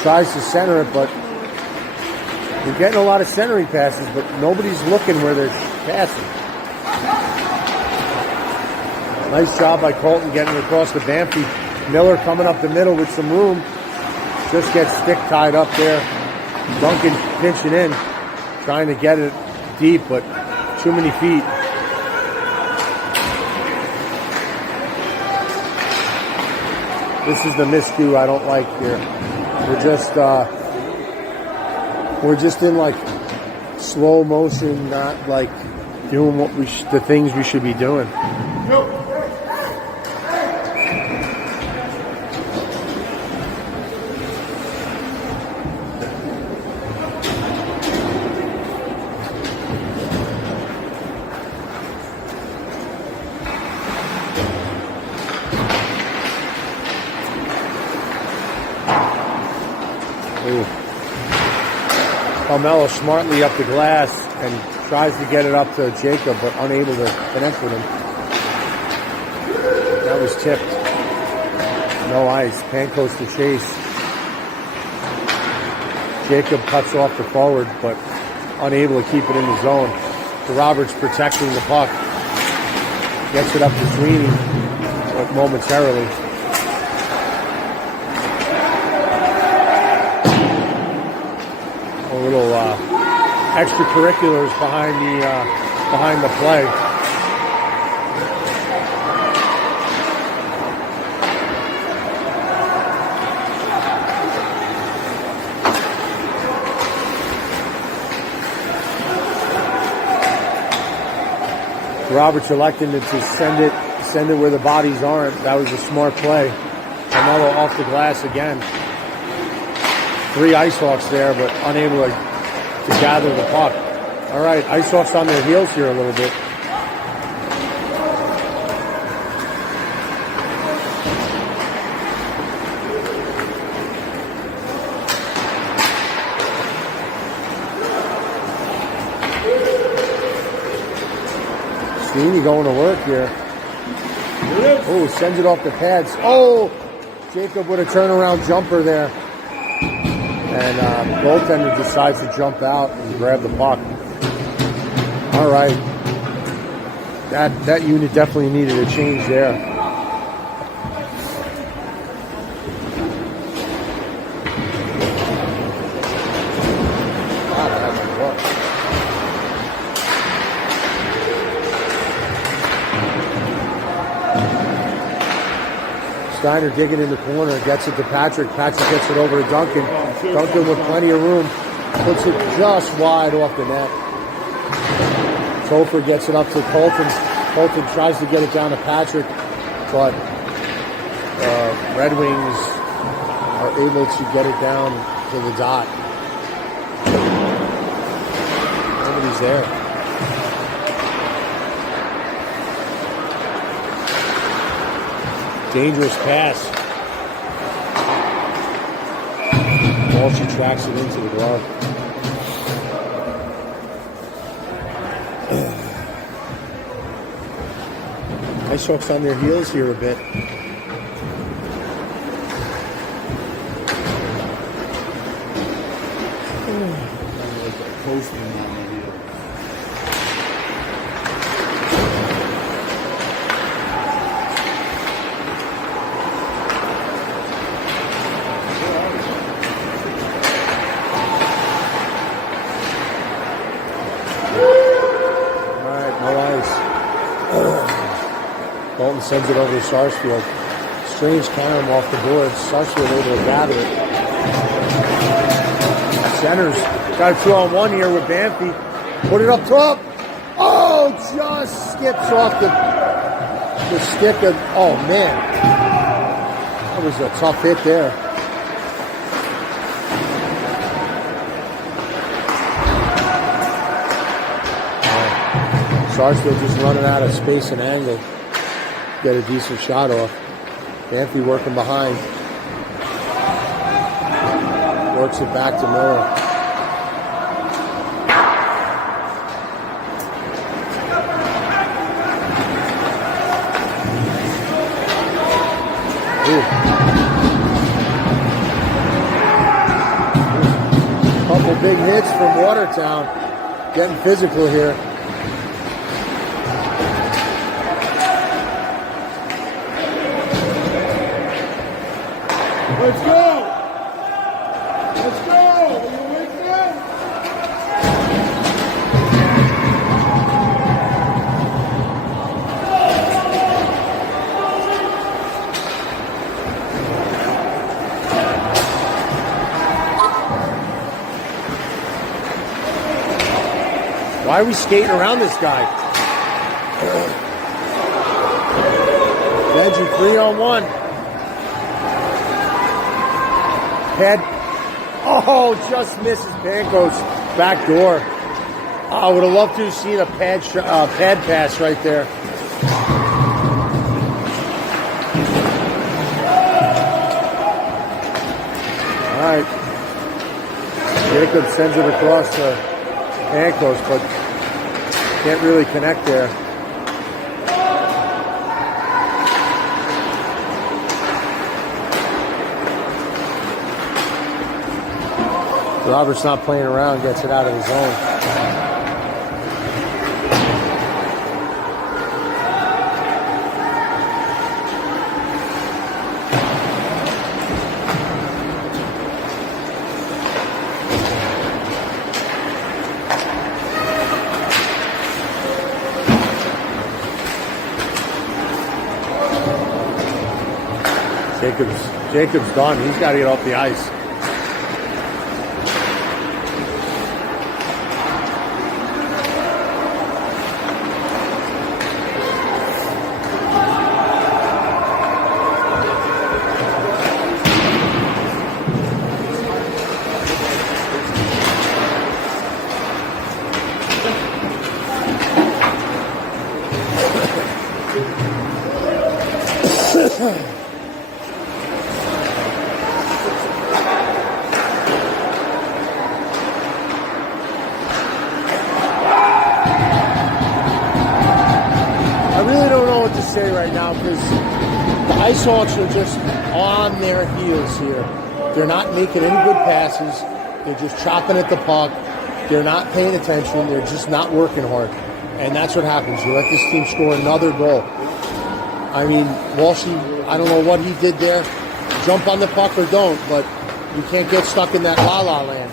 Tries to center it, but we're getting a lot of centering passes, but nobody's looking where they're passing. Nice job by Colton getting across the Banffy. Miller coming up the middle with some room. Just gets stick tied up there. Duncan pinching in. Trying to get it deep, but too many feet. This is the miscue I don't like here. We're just in like slow motion, not like doing what the things we should be doing. Carmelo smartly up the glass and tries to get it up to Jacob, but unable to connect with him. That was tipped. No ice. Pankos to chase. Jacob cuts off the forward, but unable to keep it in the zone. So Roberts protecting the puck. Gets it up to Sweeney, but momentarily. A little extracurriculars behind the play. Roberts electing to send it where the bodies aren't. That was a smart play. Carmelo off the glass again. 3 Icehawks there, but unable to gather the puck. All right, Icehawks on their heels here a little bit. Sweeney going to work here. Oh, sends it off the pads. Oh, Jacob with a turnaround jumper there. And goaltender decides to jump out and grab the puck. All right. That unit definitely needed a change there. Steiner digging in the corner, gets it to Patrick. Patrick gets it over to Duncan. Duncan with plenty of room. Puts it just wide off the net. Topher gets it up to Colton. Colton tries to get it down to Patrick, but Red Wings are able to get it down to the dot. Nobody's there. Dangerous pass. She tracks it into the glove. Icehawks on their heels here a bit. Bolton sends it over to Sarsfield. Strange carom off the boards. Sarsfield able to gather it. Centers got a 2-on-1 here with Banfi. Put it up top. Oh, just skips off the stick of, oh man. That was a tough hit there. Sarsfield just running out of space and angle. Get a decent shot off. Banfi working behind. Works it back to Miller. Couple big hits from Watertown. Getting physical here. Let's go! Let's go! Are you awake now? Why are we skating around this guy? Benji, 3-on-1. Head. Oh, just misses Banco's back door. I would have loved to have seen a pad pass right there. All right. Jacob sends it across to Banco's, but can't really connect there. Robert's not playing around, gets it out of his zone. Jacob's done. He's got to get off the ice. I really don't know what to say right now because the Icehawks are just on their heels here. They're not making any good passes. They're just chopping at the puck. They're not paying attention. They're just not working hard. And that's what happens. You let this team score another goal. I mean, Walshy, I don't know what he did there. Jump on the puck or don't, but you can't get stuck in that la-la land.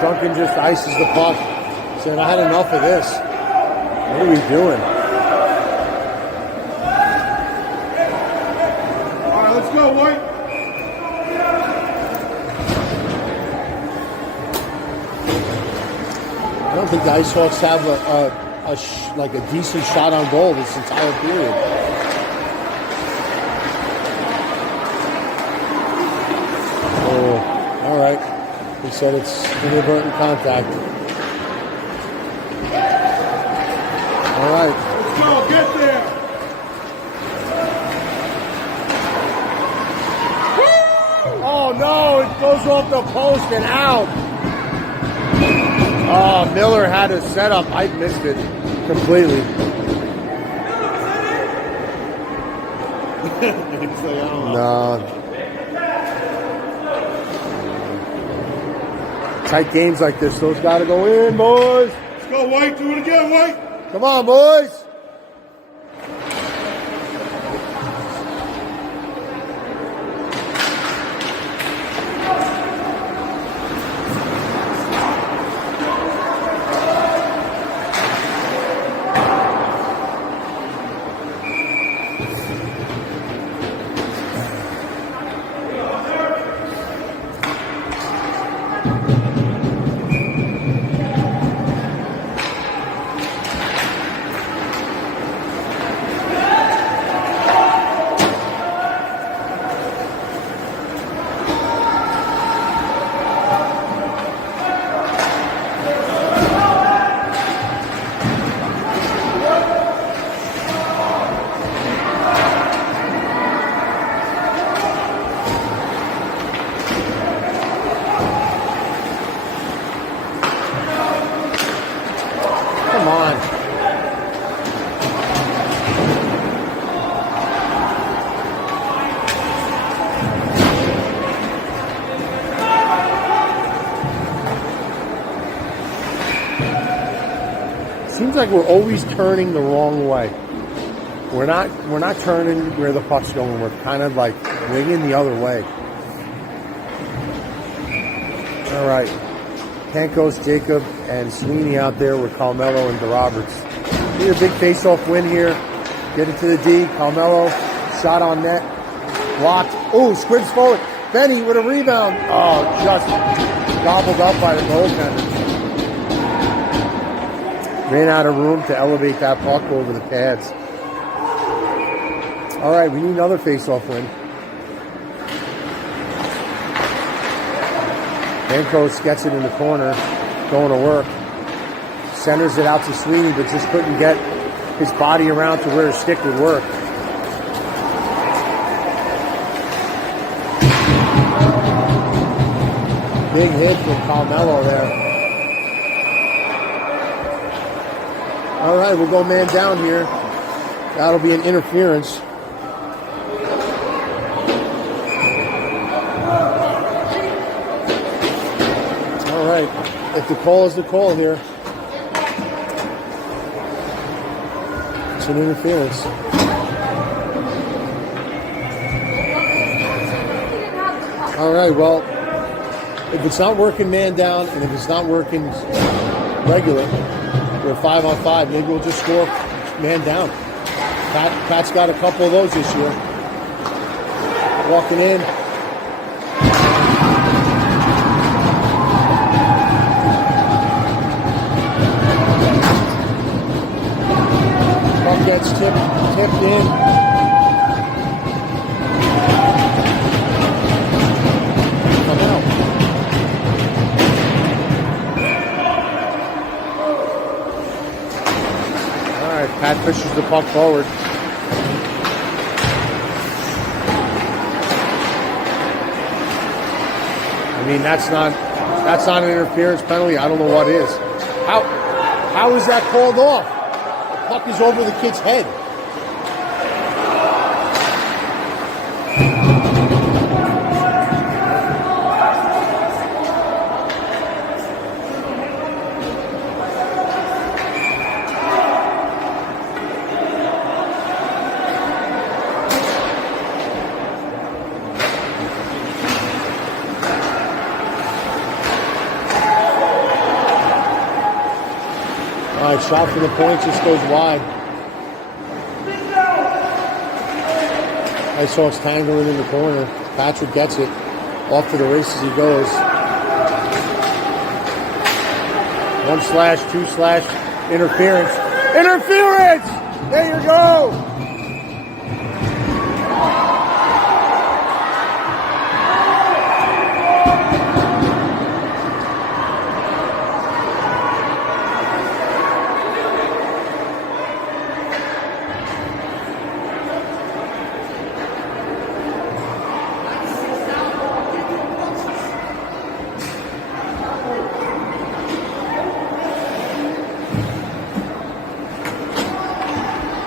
Duncan just ices the puck, saying, I had enough of this. What are we doing? All right, let's go, White. I don't think the Icehawks have a decent shot on goal this entire period. Oh, all right. He said it's inadvertent contact. All right. Let's go. Get there. Woo! Oh, no. It goes off the post and out. Oh, Miller had a setup. I missed it completely. He's like, I don't know. No. Tight games like this, those got to go in, boys. Let's go, White. Do it again, White. Come on, boys. Come on. Seems like we're always turning the wrong way. We're not turning where the puck's going. We're kind of like winging the other way. All right. Pankos, Jacob, and Sweeney out there with Carmelo and DeRoberts. Need a big face-off win here. Get it to the D. Carmelo, shot on net. Blocked. Oh, squibs forward. Benny with a rebound. Oh, just gobbled up by the goaltender. Ran out of room to elevate that puck over the pads. All right, we need another face-off win. Pankos gets it in the corner, going to work. Centers it out to Sweeney, but just couldn't get his body around to where his stick would work. Big hit from Carmelo there. All right, we'll go man down here. That'll be an interference. All right, if the call is the call here, it's an interference. All right, well, if it's not working man down and if it's not working regular, we're 5-on-5. Maybe we'll just score man down. Pat's got a couple of those this year. Walking in. Puck gets tipped in. Come out. All right, Pat pushes the puck forward. I mean, that's not an interference penalty. I don't know what is. How is that called off? The puck is over the kid's head. All right, shot for the point just goes wide. Icehawks tangling in the corner. Patrick gets it. Off to the races he goes. 1/, 2/, interference. Interference! There you go!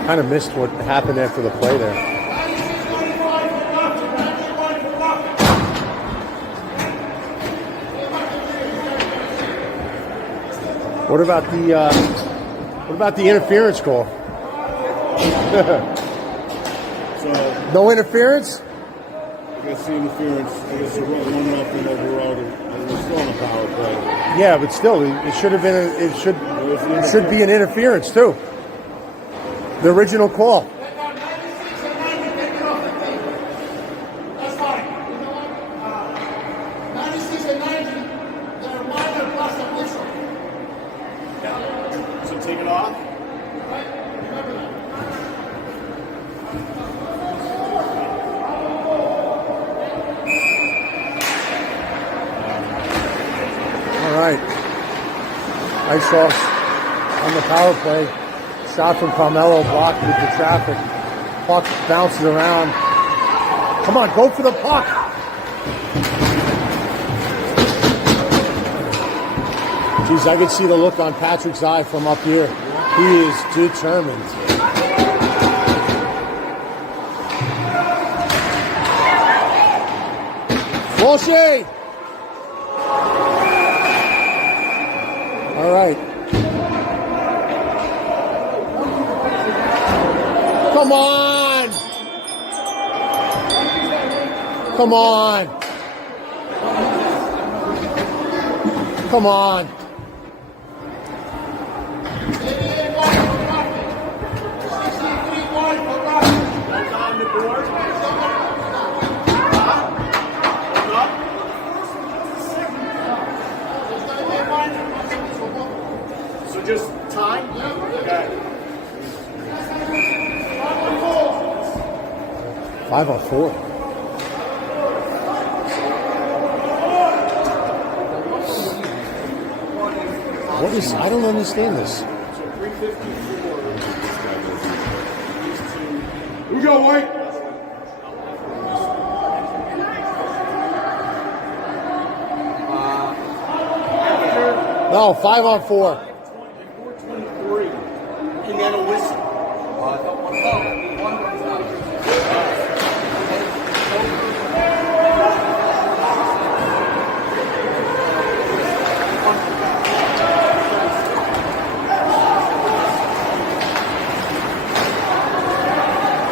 Kind of missed what happened after the play there. What about the interference call? So No interference? I guess the interference. I guess it went 1-0 overall. We're still on a power play. Yeah, but still, it should have been. It should be an interference too. The original call. So take it off. All right. Icehawks on the power play. Shot from Carmelo blocked with the traffic. Puck bounces around. Come on, go for the puck. Jeez, I could see the look on Patrick's eye from up here. He is determined. Bullshit! All right. Come on! Come on! Come on! So just time? Okay. 5-on-4. What is? I don't understand this. So 354. Here we go, White. No, 5-on-4. 423. And then a whistle.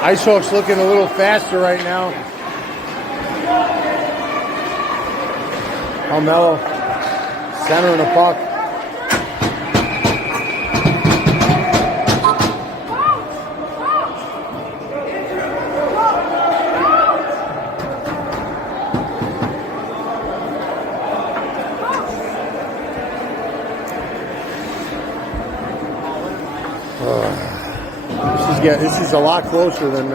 Icehawks looking a little faster right now. Carmelo centering the puck. This is a lot closer than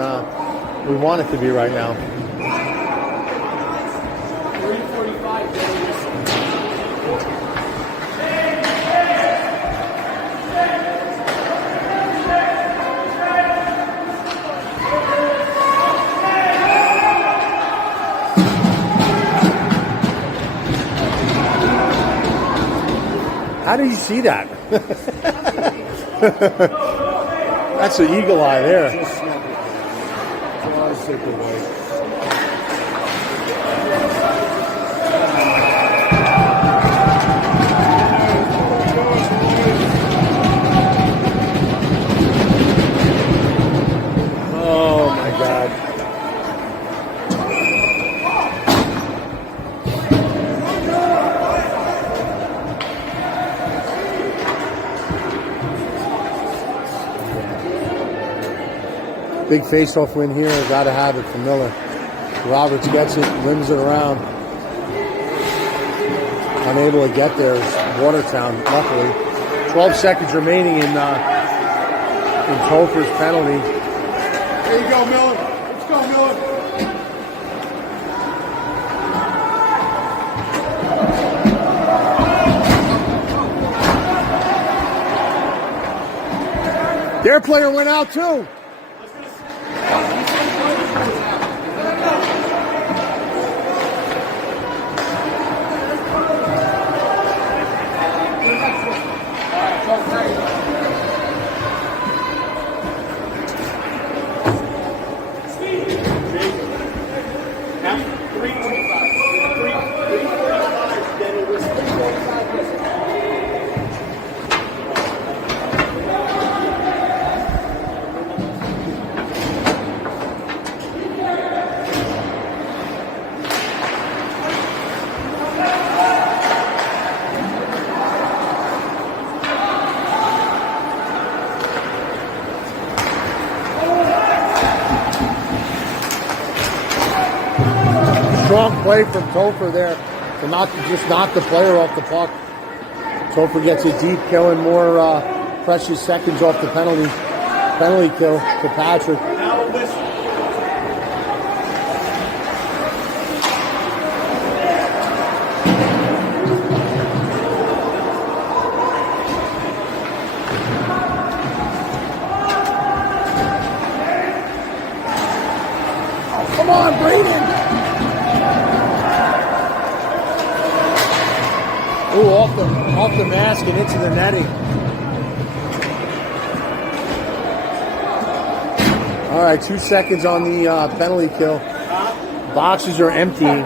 we want it to be right now. 345. How did you see that? That's an eagle eye there. Just snap it. Draw a zipper away. Oh my God. Big face-off win here. Got to have it for Miller. Roberts gets it, limbs it around. Unable to get there is Watertown, luckily. 12 seconds remaining in Topher's penalty. There you go, Miller. Let's go, Miller. Their player went out too. play from Topher there to just knock the player off the puck. Topher gets it deep, killing more precious seconds off the penalty kill to Patrick. Now a whistle. Come on, Braden! Ooh, off the mask and into the netting. All right, 2 seconds on the penalty kill. Boxes are emptying.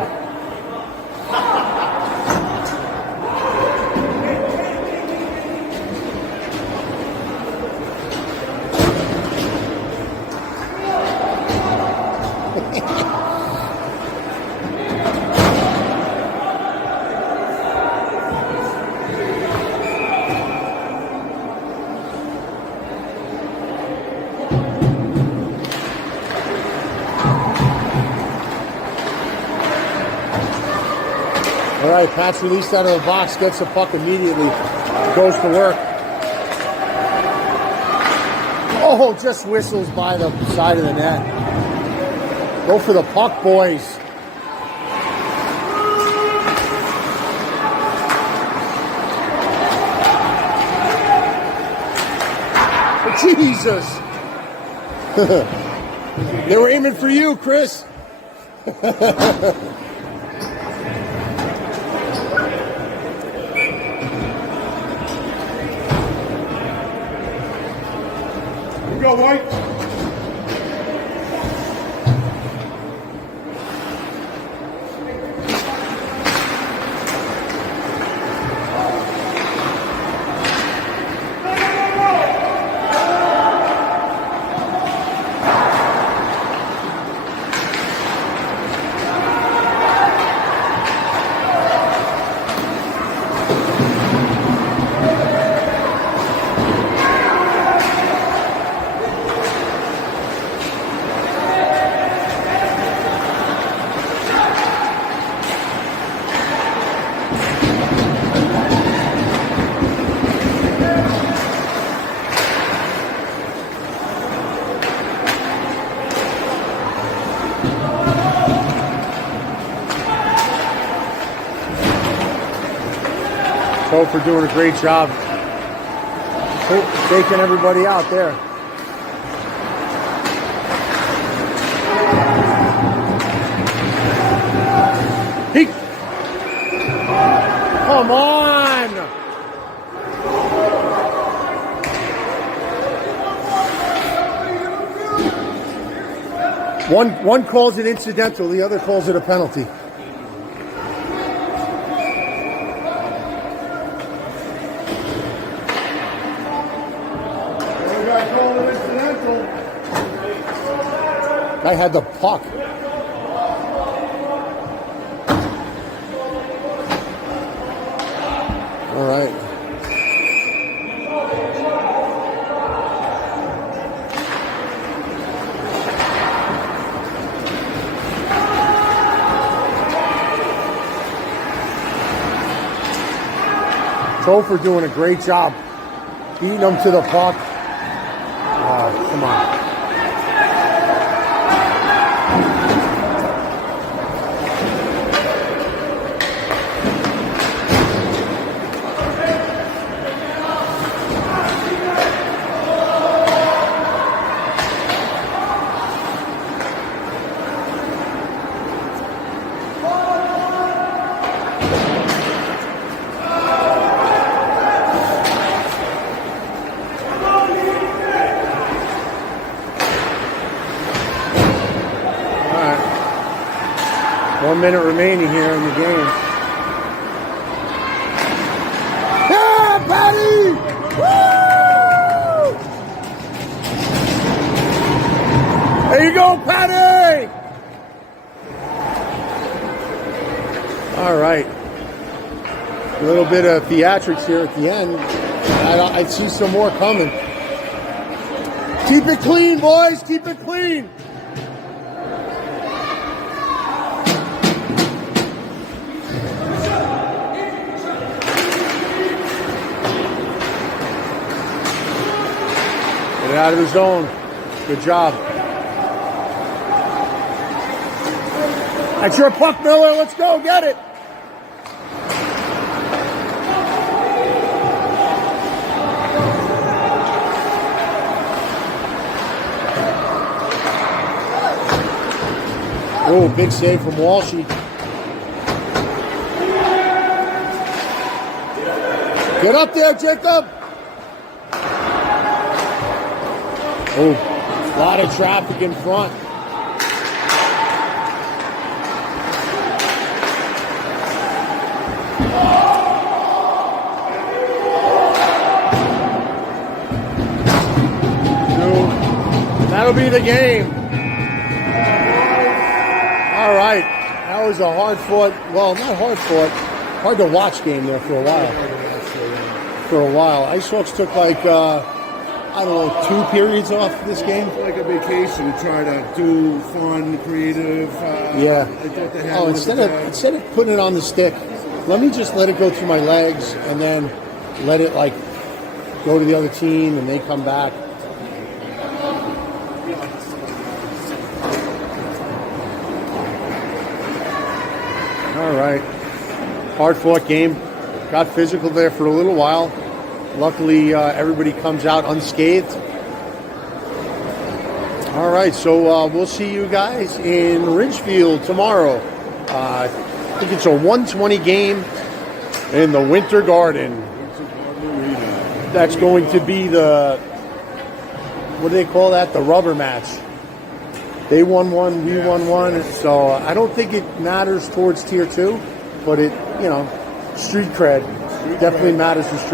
All right, Pat's released out of the box, gets the puck immediately, goes to work. Oh, just whistles by the side of the net. Go for the puck, boys. Jesus. They were aiming for you, Chris. Go, White. For doing a great job taking everybody out there. Come on! One calls it incidental, the other calls it a penalty. I had the puck. All right. Topher doing a great job beating them to the puck. Come on. All right. 1 minute remaining here in the game. Yeah, Patty! Woo! There you go, Patty! All right. A little bit of theatrics here at the end. I see some more coming. Keep it clean, boys. Keep it clean. Get out of the zone. Good job. That's your puck, Miller. Let's go. Get it. Oh, big save from Walshy. Get up there, Jacob. Oh, a lot of traffic in front. That'll be the game. All right. That was a hard-fought, well, not hard-fought, hard-to-watch game there for a while. Icehawks took like, I don't know, 2 periods off this game. Like a vacation to try to do fun, creative. Yeah. I thought they had instead of putting it on the stick, let me just let it go through my legs and then let it like go to the other team and they come back. All right. Hard-fought game. Got physical there for a little while. Luckily, everybody comes out unscathed. All right, so we'll see you guys in Ridgefield tomorrow. I think it's a 1:20 game in the Winter Garden. That's going to be the, what do they call that? The rubber match. They won one, we won one. So I don't think it matters towards Tier 2, but it, you know, street cred definitely matters in street.